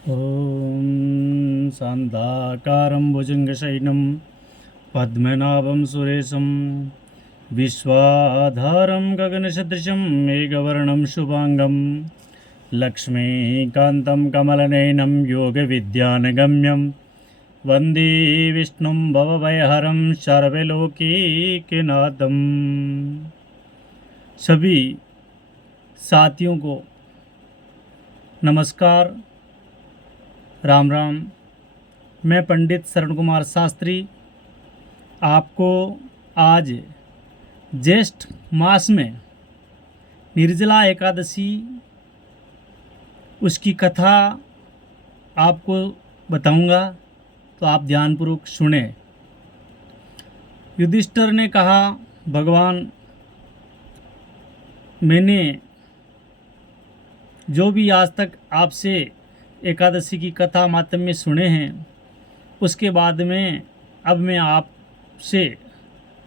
ॐ शान्ताकारं भुजङ्गशयनं पद्मनाभं सुरेशं विश्वाधारं गगनसदृशं मेघवर्णं शुभाङ्गं लक्ष्मीकान्तं कमलनयनं योगविद्यानगम्यं वन्दे विष्णुं भवभयहरं सर्वलोकैकनाथं। सभी साथियों को नमस्कार, राम राम। मैं पंडित शरण कुमार शास्त्री आपको आज ज्येष्ठ मास में निर्जला एकादशी उसकी कथा आपको बताऊंगा, तो आप ध्यानपूर्वक सुने। युधिष्ठिर ने कहा, भगवान, मैंने जो भी आज तक आपसे एकादशी की कथा मातम में सुने हैं, उसके बाद में अब मैं आपसे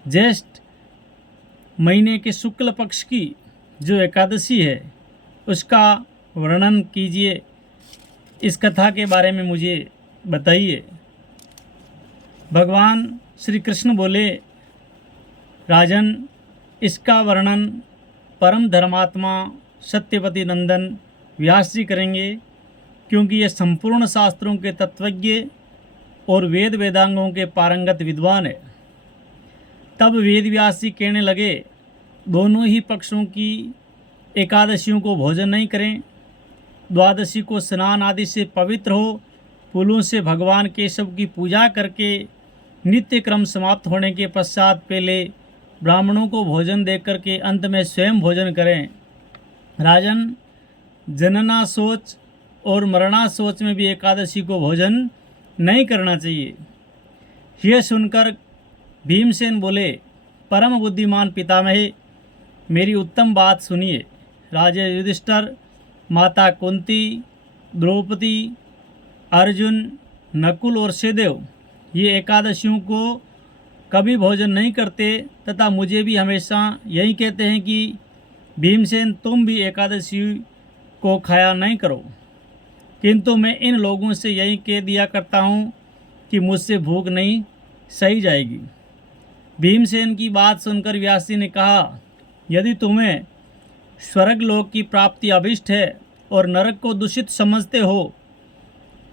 ज्येष्ठ महीने के शुक्ल पक्ष की जो एकादशी है उसका वर्णन कीजिए। इस कथा के बारे में मुझे बताइए। भगवान श्री कृष्ण बोले, राजन, इसका वर्णन परम धर्मात्मा सत्यवती नंदन व्यास जी करेंगे, क्योंकि ये संपूर्ण शास्त्रों के तत्वज्ञ और वेद वेदांगों के पारंगत विद्वान है। तब वेद व्यास जी कहने लगे, दोनों ही पक्षों की एकादशियों को भोजन नहीं करें। द्वादशी को स्नान आदि से पवित्र हो फूलों से भगवान केशव की पूजा करके नित्य क्रम समाप्त होने के पश्चात पहले ब्राह्मणों को भोजन दे करके अंत में स्वयं भोजन करें। राजन, जनना सोच और मरणा सोच में भी एकादशी को भोजन नहीं करना चाहिए। यह सुनकर भीमसेन बोले, परम बुद्धिमान पितामहे, मेरी उत्तम बात सुनिए। राजा युधिष्ठिर, माता कुंती, द्रौपदी, अर्जुन, नकुल और सहदेव ये एकादशियों को कभी भोजन नहीं करते, तथा मुझे भी हमेशा यही कहते हैं कि भीमसेन, तुम भी एकादशी को खाया नहीं करो। किंतु मैं इन लोगों से यही कह दिया करता हूँ कि मुझसे भूख नहीं सही जाएगी। भीमसेन की बात सुनकर व्यास जी ने कहा, यदि तुम्हें स्वर्ग लोक की प्राप्ति अभिष्ट है और नरक को दूषित समझते हो,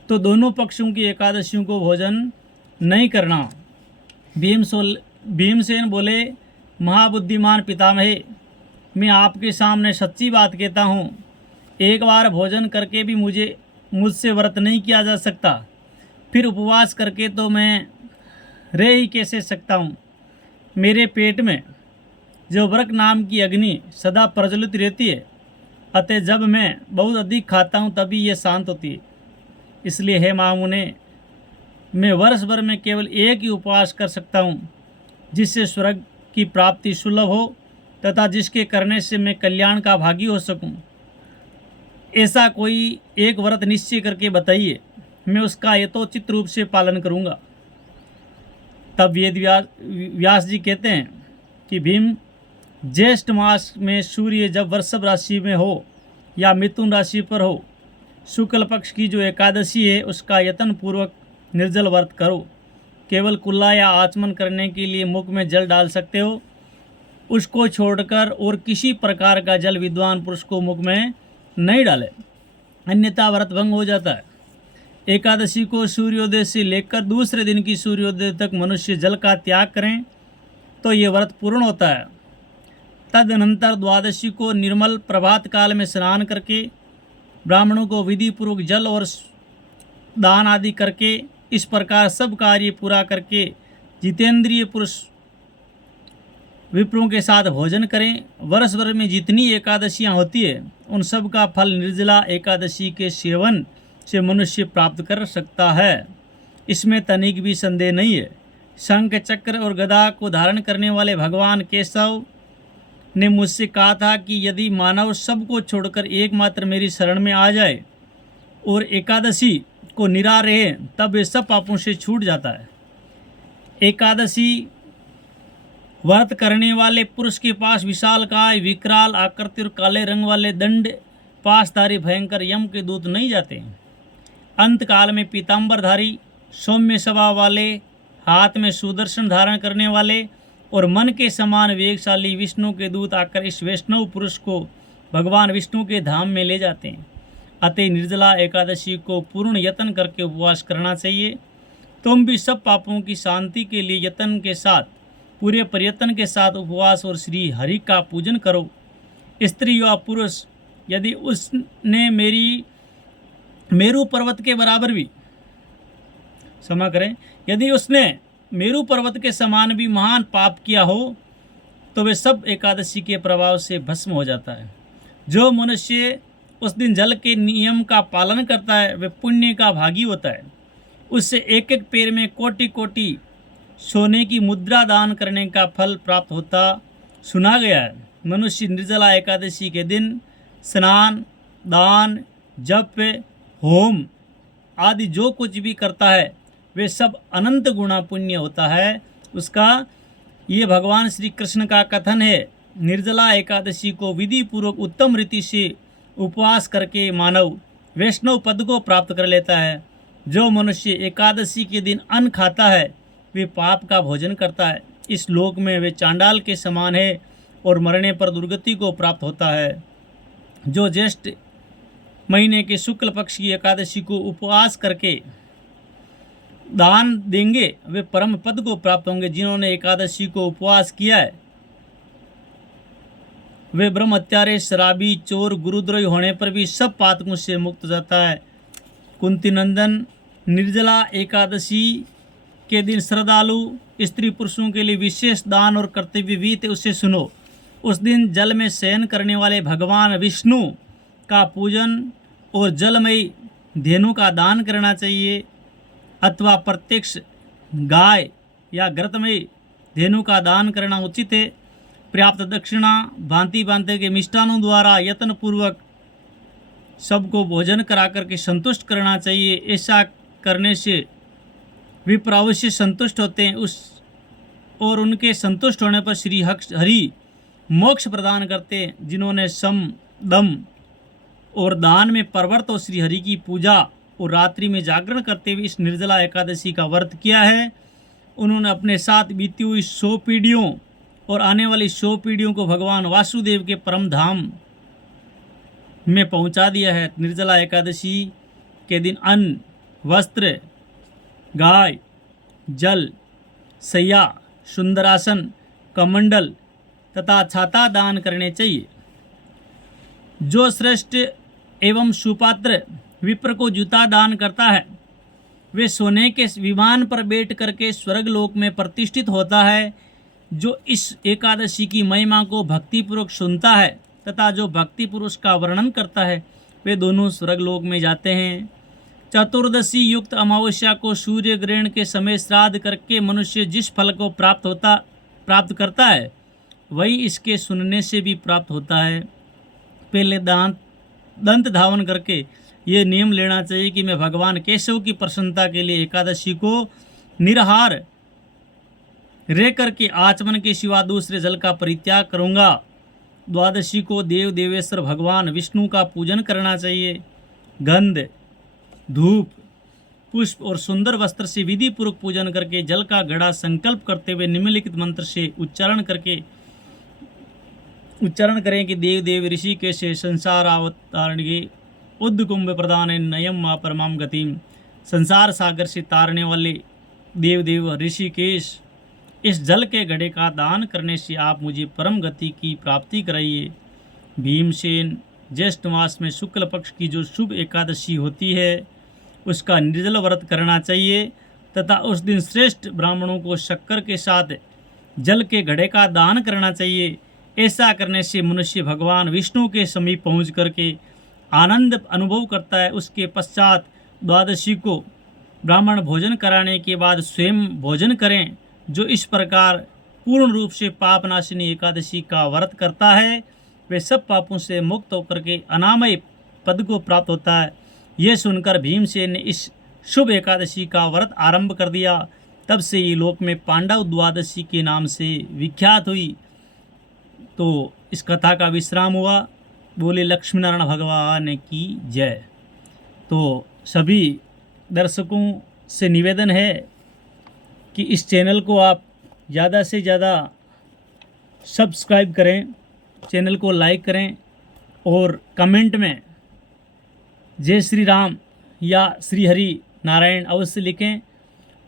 तो दोनों पक्षों की एकादशियों को भोजन नहीं करना। भीमसेन बोले, महाबुद्धिमान पितामहे, मैं आपके सामने सच्ची बात कहता हूँ, एक बार भोजन करके भी मुझसे व्रत नहीं किया जा सकता, फिर उपवास करके तो मैं रह ही कैसे सकता हूँ। मेरे पेट में जो व्रत नाम की अग्नि सदा प्रज्वलित रहती है, अतः जब मैं बहुत अधिक खाता हूँ तभी ये शांत होती है। इसलिए हे महामुने, मैं वर्ष भर में केवल एक ही उपवास कर सकता हूँ, जिससे स्वर्ग की प्राप्ति सुलभ हो तथा जिसके करने से मैं कल्याण का भागी हो सकूँ। ऐसा कोई एक व्रत निश्चय करके बताइए, मैं उसका यथोचित रूप से पालन करूँगा। तब वेद व्यास जी कहते हैं कि भीम, ज्येष्ठ मास में सूर्य जब वृषभ राशि में हो या मिथुन राशि पर हो, शुक्ल पक्ष की जो एकादशी है उसका यत्न पूर्वक निर्जल व्रत करो। केवल कुल्ला या आचमन करने के लिए मुख में जल डाल सकते हो, उसको छोड़कर और किसी प्रकार का जल विद्वान पुरुष को मुख में नहीं डाले, अन्यथा व्रत भंग हो जाता है। एकादशी को सूर्योदय से लेकर दूसरे दिन की सूर्योदय तक मनुष्य जल का त्याग करें तो ये व्रत पूर्ण होता है। तदनंतर द्वादशी को निर्मल प्रभात काल में स्नान करके ब्राह्मणों को विधि पूर्वक जल और दान आदि करके इस प्रकार सब कार्य पूरा करके जितेंद्रिय पुरुष विप्रों के साथ भोजन करें। वर्ष भर में जितनी एकादशियां होती है उन सब का फल निर्जला एकादशी के सेवन से मनुष्य प्राप्त कर सकता है, इसमें तनिक भी संदेह नहीं है। शंख चक्र और गदा को धारण करने वाले भगवान केशव ने मुझसे कहा था कि यदि मानव सबको छोड़कर एकमात्र मेरी शरण में आ जाए और एकादशी को निरा रहे, तब वे सब पापों से छूट जाता है। एकादशी व्रत करने वाले पुरुष के पास विशालकाय, विकराल आकृति और काले रंग वाले दंड पासधारी भयंकर यम के दूत नहीं जाते। अंतकाल में पीताम्बरधारी, सौम्य स्वभाव वाले, हाथ में सुदर्शन धारण करने वाले और मन के समान वेगशाली विष्णु के दूत आकर इस वैष्णव पुरुष को भगवान विष्णु के धाम में ले जाते हैं। अतः निर्जला एकादशी को पूर्ण यत्न करके उपवास करना चाहिए। तुम भी सब पापों की शांति के लिए यत्न के साथ, पूरे प्रयत्न के साथ उपवास और श्री हरि का पूजन करो। स्त्री या पुरुष यदि उसने मेरू पर्वत के बराबर भी, क्षमा करें, यदि उसने मेरू पर्वत के समान भी महान पाप किया हो तो वे सब एकादशी के प्रभाव से भस्म हो जाता है। जो मनुष्य उस दिन जल के नियम का पालन करता है वे पुण्य का भागी होता है। उससे एक एक पैर में कोटि कोटि सोने की मुद्रा दान करने का फल प्राप्त होता सुना गया है। मनुष्य निर्जला एकादशी के दिन स्नान, दान, जप, होम आदि जो कुछ भी करता है वे सब अनंत गुणा पुण्य होता है उसका। ये भगवान श्री कृष्ण का कथन है। निर्जला एकादशी को विधि पूर्वक उत्तम रीति से उपवास करके मानव वैष्णव पद को प्राप्त कर लेता है। जो मनुष्य एकादशी के दिन अन्न खाता है वे पाप का भोजन करता है। इस लोक में वे चांडाल के समान है और मरने पर दुर्गति को प्राप्त होता है। जो ज्येष्ठ महीने के शुक्ल पक्ष की एकादशी को उपवास करके दान देंगे वे परम पद को प्राप्त होंगे। जिन्होंने एकादशी को उपवास किया है वे ब्रह्मत्यारे, शराबी, चोर, गुरुद्रोही होने पर भी सब पातकों से मुक्त हो जाता है। कुंती नंदन, निर्जला एकादशी के दिन श्रद्धालु स्त्री पुरुषों के लिए विशेष दान और कर्तव्य विहित है, उससे सुनो। उस दिन जल में शयन करने वाले भगवान विष्णु का पूजन और जलमयी धेनु का दान करना चाहिए अथवा प्रत्यक्ष गाय या घृतमयी धेनु का दान करना उचित है। पर्याप्त दक्षिणा, भांति भांति के मिष्टानों द्वारा यत्न पूर्वक सबको भोजन करा करके संतुष्ट करना चाहिए। ऐसा करने से विप्र अवश्य संतुष्ट होते हैं और उनके संतुष्ट होने पर श्री हरि मोक्ष प्रदान करते हैं। जिन्होंने सम, दम और दान में परवर्त और श्री हरि की पूजा और रात्रि में जागरण करते हुए इस निर्जला एकादशी का व्रत किया है उन्होंने अपने साथ बीती हुई 100 पीढ़ियों और आने वाली 100 पीढ़ियों को भगवान वासुदेव के परम धाम में पहुंचा दिया है। निर्जला एकादशी के दिन अन्न, वस्त्र, गाय, जल, सैया, सुंदरासन, कमंडल तथा छाता दान करने चाहिए। जो श्रेष्ठ एवं सुपात्र विप्र को जूता दान करता है वे सोने के विमान पर बैठ करके स्वर्ग लोक में प्रतिष्ठित होता है। जो इस एकादशी की महिमा को भक्तिपूर्वक सुनता है तथा जो भक्ति पुरुष का वर्णन करता है वे दोनों स्वर्ग लोक में जाते हैं। चतुर्दशी युक्त अमावस्या को सूर्य ग्रहण के समय श्राद्ध करके मनुष्य जिस फल को प्राप्त करता है वही इसके सुनने से भी प्राप्त होता है। पहले दंत धावन करके ये नियम लेना चाहिए कि मैं भगवान केशव की प्रसन्नता के लिए एकादशी को निराहार रह करके आचमन के सिवा दूसरे जल का परित्याग करूँगा। द्वादशी को देव देवेश्वर भगवान विष्णु का पूजन करना चाहिए। गंध, धूप, पुष्प और सुंदर वस्त्र से विधि पूर्वक पूजन करके जल का घड़ा संकल्प करते हुए निम्नलिखित मंत्र से उच्चारण करें कि देव देव ऋषिकेश संसार अवतारणे उद्कुंभ प्रदान नयम मा परमाम गतिम। संसार सागर से तारने वाले देव देव ऋषिकेश इस जल के घड़े का दान करने से आप मुझे परम गति की प्राप्ति कराइए। भीमसेन, ज्येष्ठ मास में शुक्ल पक्ष की जो शुभ एकादशी होती है उसका निर्जल व्रत करना चाहिए तथा उस दिन श्रेष्ठ ब्राह्मणों को शक्कर के साथ जल के घड़े का दान करना चाहिए। ऐसा करने से मनुष्य भगवान विष्णु के समीप पहुँच करके आनंद अनुभव करता है। उसके पश्चात द्वादशी को ब्राह्मण भोजन कराने के बाद स्वयं भोजन करें। जो इस प्रकार पूर्ण रूप से पापनाशिनी एकादशी का व्रत करता है वे सब पापों से मुक्त होकर के अनामय पद को प्राप्त होता है। यह सुनकर भीमसेन ने इस शुभ एकादशी का व्रत आरंभ कर दिया। तब से ये लोक में पांडव द्वादशी के नाम से विख्यात हुई। तो इस कथा का विश्राम हुआ। बोले लक्ष्मी नारायण भगवान की जय। तो सभी दर्शकों से निवेदन है कि इस चैनल को आप ज़्यादा से ज़्यादा सब्सक्राइब करें, चैनल को लाइक करें और कमेंट में जय श्री राम या श्री हरि नारायण अवश्य लिखें।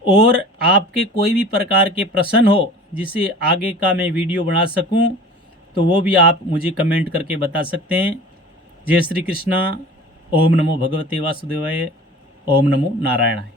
और आपके कोई भी प्रकार के प्रश्न हो जिसे आगे का मैं वीडियो बना सकूं, तो वो भी आप मुझे कमेंट करके बता सकते हैं। जय श्री कृष्णा। ओम नमो भगवते वासुदेवाय। ओम नमो नारायणाय।